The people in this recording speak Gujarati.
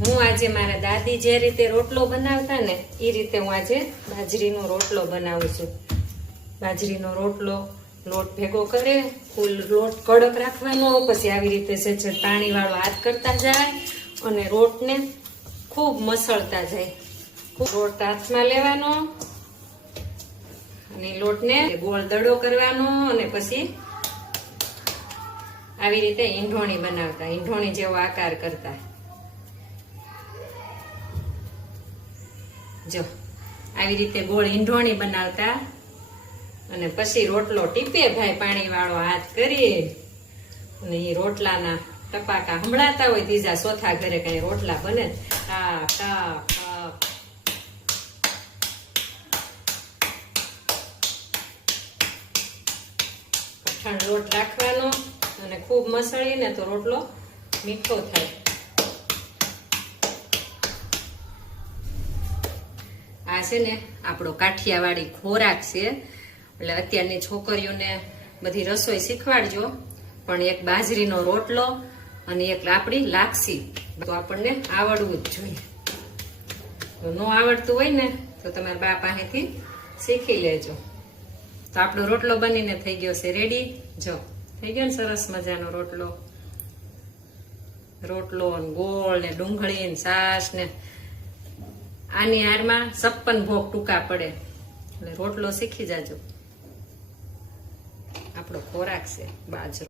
હું આજે મારા દાદી જે રીતે રોટલો બનાવતા ને એ રીતે હું આજે બાજરીનો રોટલો બનાવું છું. બાજરીનો રોટલો લોટ ભેગો કરે, ફૂલ લોટ કડક રાખવાનો, પછી આવી રીતે છે છે પાણીવાળો હાથ કરતા જાય અને રોટને ખૂબ મસળતા જાય. ખૂબ રોટ હાથમાં લેવાનો અને લોટને ગોળ દડો કરવાનો અને પછી આવી રીતે ઈંઢોણી બનાવતા, ઈંઢોણી જેવો આકાર કરતા. જો, આવી રીતે ગોળ ઈંઢોણી બનાવતા અને પછી રોટલો ટીપે ભાઈ પાણી વાળો હાથ કરી અને એ રોટલાના ટપાકા સંભળાતા હોય ત્રીજા ચોથા ઘરે કઈ રોટલા બને ટા કઠણ લોટ રાખવાનો અને ખૂબ મસળીને તો રોટલો મીઠો થાય. આ છે ને, આપણો કાઠિયાવાડી ખોરાક છે. એટલે અત્યારની છોકરીઓને બધી રસોઈ શીખવાડજો. પણ એક બાજરીનો રોટલો અને એક આપણી લાપસી. તો આપણને આવડવું જ જોઈએ. ન આવડતું હોય ને, તો તમારા બા પાસેથી શીખી લેજો. તો આપણો રોટલો બનીને થઈ ગયો છે. રેડી જો. થઈ ગયો ને સરસ મજાનો રોટલો. રોટલો ગોળ ને ડુંગળી ને છાશ ને આની હારમાં છપ્પન ભોગ ટૂંકા પડે. એટલે રોટલો શીખી જાજો. આપણો ખોરાક છે બાજરો.